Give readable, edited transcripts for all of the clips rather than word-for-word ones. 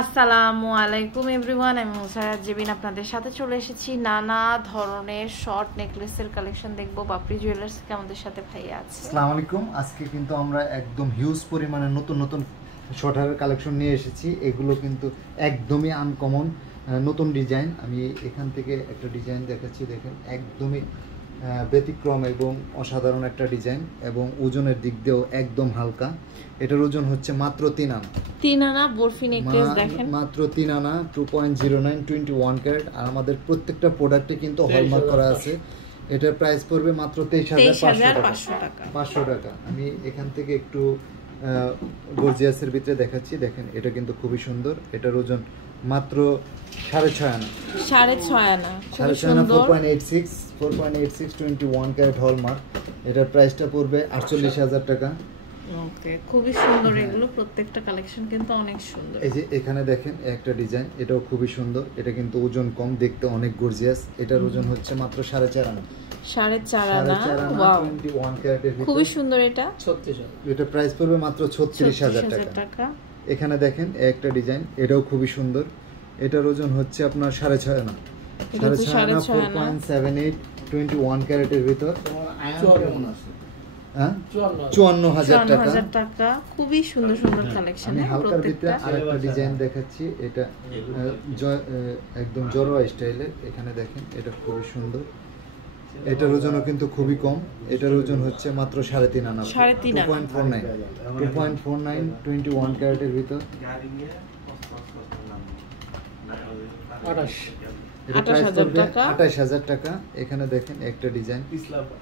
আসসালামু আলাইকুম এভরিওয়ান, আমি মুসারাত জেবিন আপনাদের সাথে চলে এসেছি। নানা ধরনের শর্ট নেকলেসের কালেকশন দেখবো বাপরি জুয়েলার্স থেকে। আমাদের সাথে ভাইয়া আছে। আসসালামু আলাইকুম। আজকে কিন্তু আমরা একদম হিউজ পরিমাণে নতুন নতুন শর্ট হেয়ারের কালেকশন নিয়ে এসেছি। এগুলো কিন্তু একদমই আনকমন নতুন ডিজাইন। আমি এখান থেকে একটা ডিজাইন দেখাচ্ছি, দেখেন একদমই ব্যতিক্রম এবং অসাধারণ একটা ডিজাইন, এবং ওজনের দিক দিয়েও একদম হালকা। এটার ওজন হচ্ছে মাত্র 3 আনা। 3 আনা বরফি নেকলেস দেখেন, মাত্র 3 আনা, 2.09 21 ক্যারেট। আর আমাদের প্রত্যেকটা প্রোডাক্টে কিন্তু হলমার্ক করা আছে। এটার প্রাইস পড়বে মাত্র 23,500 টাকা। 500 টাকা। আমি এখান থেকে একটু গর্জিয়াসের ভিতরে দেখাচ্ছি, দেখেন এটা কিন্তু খুবই সুন্দর। এটার ওজন মাত্র 6.5 আনা। 6.5 আনা, 6.5 আনা, 4.86 21 ক্যারেট হলমার্ক। এটার প্রাইসটা পড়বে 48,000 টাকা। ওকে, খুবই সুন্দর। এগুলো প্রত্যেকটা কালেকশন কিন্তু অনেক সুন্দর। এই যে এখানে দেখেন একটা ডিজাইন, এটাও খুবই সুন্দর। এটা কিন্তু ওজন কম, দেখতে অনেক গর্জিয়াস। এটার ওজন হচ্ছে মাত্র 4.5 আনা। 4.5 আনা, ওয়াও, 21 ক্যারেটের ভিতর, খুবই সুন্দর। এটা 36,000। এটা প্রাইস পড়বে মাত্র 36,000 টাকা। এখানে দেখেন একটা ডিজাইন, এটাও খুবই সুন্দর। এটার ওজন হচ্ছে আপনার 6.5 আনা। 6.5 আনা, 4.78 21 ক্যারেটের ভিতর, 54,000 টাকা। খুবই সুন্দর সুন্দর কালেকশন। আমি হালকার ভিতরে আরেকটা ডিজাইন দেখাচ্ছি, এটা একদম জড়োয়া স্টাইলের। এখানে দেখেন এটা খুবই সুন্দর। এটার ওজনও কিন্তু খুবই কম। এটার ওজন হচ্ছে মাত্র 3.5 আনা, 2.49 21 ক্যারেটের ভিতর, 28,000 টাকা। এখানে দেখেন একটা ডিজাইন,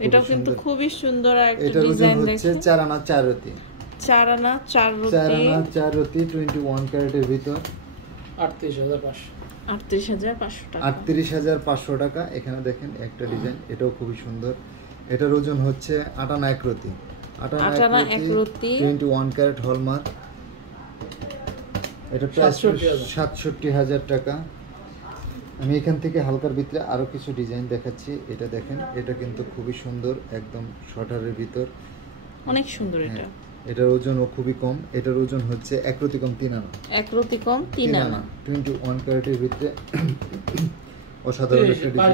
এটাও কিন্তু খুবই সুন্দর। এটার ওজন হচ্ছে 4 আনা 4 রতি, 4 আনা 4 রতি 21 ক্যারেটের ভিতর, 38,500 টাকা। এখানে দেখেন একটা ডিজাইন, এটাও খুবই সুন্দর। এটার ওজন হচ্ছে 8 আনা 1 রতি, 8 আনা 1 রতি 21 ক্যারেট হলমার্ক। এটা প্রাইস 67,000 টাকা। আমি এখান থেকে হালকার ভিতরে আরো কিছু ডিজাইন দেখাচ্ছি। এটা দেখেন, এটা কিন্তু খুবই সুন্দর, একদম শর্টারের ভিতর, অনেক সুন্দর। এটা এটার ওজনও খুবই কম। এটার ওজন হচ্ছে 1 রতি কম 3 আনা, 1 রতি কম 3 আনা, 21 ক্যারেটের ভিতরে, অসাধারণ একটা ডিজাইন,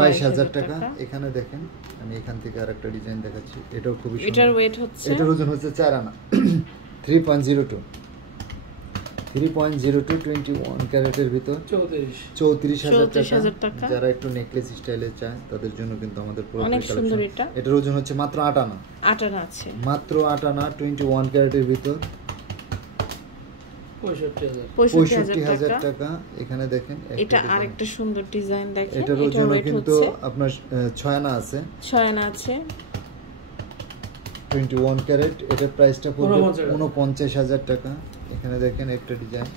22,000 টাকা। এখানে দেখেন, আমি এখান থেকে আরেকটা ডিজাইন দেখাচ্ছি, এটাও খুবই সুন্দর। এটার ওয়েট হচ্ছে, এটার ওজন হচ্ছে 4 আনা, 3.02 21 ক্যারেটের ভিতর, 34,000 টাকা। যারা একটু নেকলেস স্টাইলে চায় তাদের জন্য কিন্তু আমাদের পুরো কালেকশন। এটার ওজন হচ্ছে মাত্র 8 আনা, 8 আনা আছে, মাত্র 8 আনা 21 ক্যারেটের ভিতর, 65,000 টাকা। এখানে দেখেন এটা আরেকটা সুন্দর ডিজাইন দেখেন। এটার ওজন কিন্তু আপনার 6 আনা আছে, 6 আনা আছে, 21 ক্যারেট। এটার প্রাইসটা পড়বে 49,000 টাকা। এখানে দেখেন একটা ডিজাইন,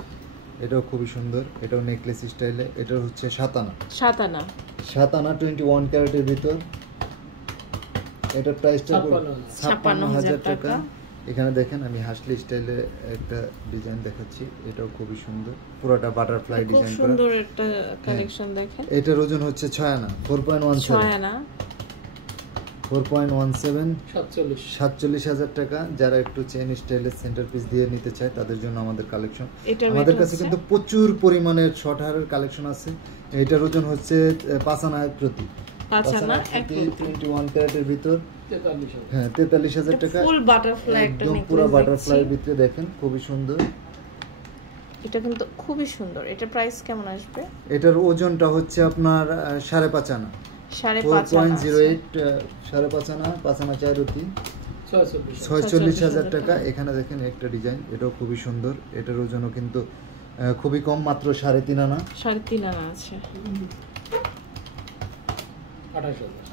এটাও খুবই সুন্দর। এটাও নেকলেস স্টাইলে। এটা হচ্ছে 7 আনা, 7 আনা 21 ক্যারেটের ভিতর। এটার প্রাইসটা 56,000 টাকা। এখানে দেখেন, আমি হাসলি স্টাইলে একটা ডিজাইন দেখাচ্ছি, এটাও খুবই সুন্দর, পুরোটা বাটারফ্লাই ডিজাইন করা, সুন্দর একটা কালেকশন দেখেন। এটার ওজন হচ্ছে 6 আনা, 4.17 47,000 টাকা। যারা একটু চেন স্টাইলের সেন্টার পিস দিয়ে নিতে চায় তাদের জন্য আমাদের কালেকশন। আমাদের কাছে কিন্তু প্রচুর পরিমাণের শর্ট হেয়ারের কালেকশন আছে। এটার ওজন হচ্ছে 5 আনা 1 প্রতি, 5 আনা 1 প্রতি 21 ক্যারেটের ভিতর, 43,000 টাকা। ফুল বাটারফ্লাই একটা নেকলেস, পুরো বাটারফ্লাইয়ের ভিতরে দেখেন, খুবই সুন্দর। এটা কিন্তু খুবই সুন্দর। এটা প্রাইস কেমন আসবে? এটার ওজনটা হচ্ছে আপনার 5.5 আনা, 4.08 5.5 আনা, 5 আনা 4 রতি, 46,000 টাকা। এখানে দেখেন একটা ডিজাইন, এটাও খুবই সুন্দর। এটার ওজনও কিন্তু খুবই কম, মাত্র 3.5 আনা, 3.5 আনা আছে,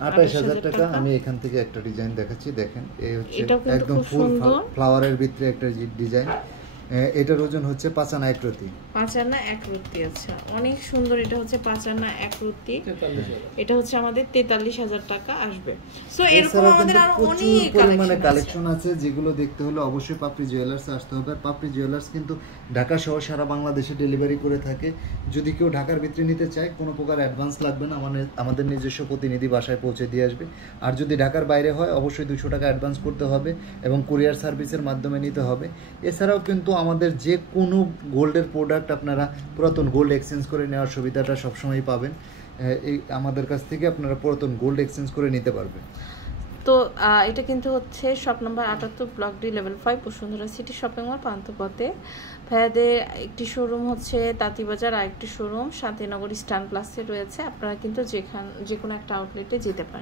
28,000 টাকা। আমি এখান থেকে একটা ডিজাইন দেখাচ্ছি, দেখেন এই হচ্ছে একদম ফুল ফ্লাওয়ারের ভিতরে একটা ডিজাইন। এটার ওজন হচ্ছে 5 আনা 1 রতি, 5 আনা 1 রতি। আচ্ছা, অনেক সুন্দর। এটা হচ্ছে 5 আনা 1 রতি, এটা হচ্ছে আমাদের 43,000 টাকা আসবে। সো এরকম আমাদের আরো অনেক কালেকশন আছে, যেগুলো দেখতে হলে অবশ্যই পাপড়ি জুয়েলার্স আসতে হবে। পাপড়ি জুয়েলার্স কিন্তু ঢাকা সহ সারা বাংলাদেশে ডেলিভারি করে থাকে। যদি কেউ ঢাকার ভিতরে নিতে চায়, কোনো প্রকার অ্যাডভান্স লাগবে না, আমাদের নিজস্ব প্রতিনিধি বাসায় পৌঁছে দিয়ে আসবে। আর যদি ঢাকার বাইরে হয়, অবশ্যই 200 টাকা অ্যাডভান্স করতে হবে এবং কুরিয়ার সার্ভিসের মাধ্যমে নিতে হবে। এছাড়াও কিন্তু আমাদের যে কোনো গোল্ডের প্রোডাক্ট আপনারা পুরাতন গোল্ড এক্সচেঞ্জ করে নেওয়ার সুবিধাটা সবসময় পাবেন। এই আমাদের কাছ থেকে আপনারা পুরাতন গোল্ড এক্সচেঞ্জ করে নিতে পারবেন। তো এটা কিন্তু হচ্ছে shop number 78 block D level 5 Bashundhara city shopping mall পান্থপথে। ভাইয়াদের একটি শোরুম হচ্ছে তাঁতিবাজার, আর একটি শোরুম শান্তিনগর স্টান প্লাসে রয়েছে। আপনারা কিন্তু যে কোনো একটা আউটলেটে যেতে পারেন।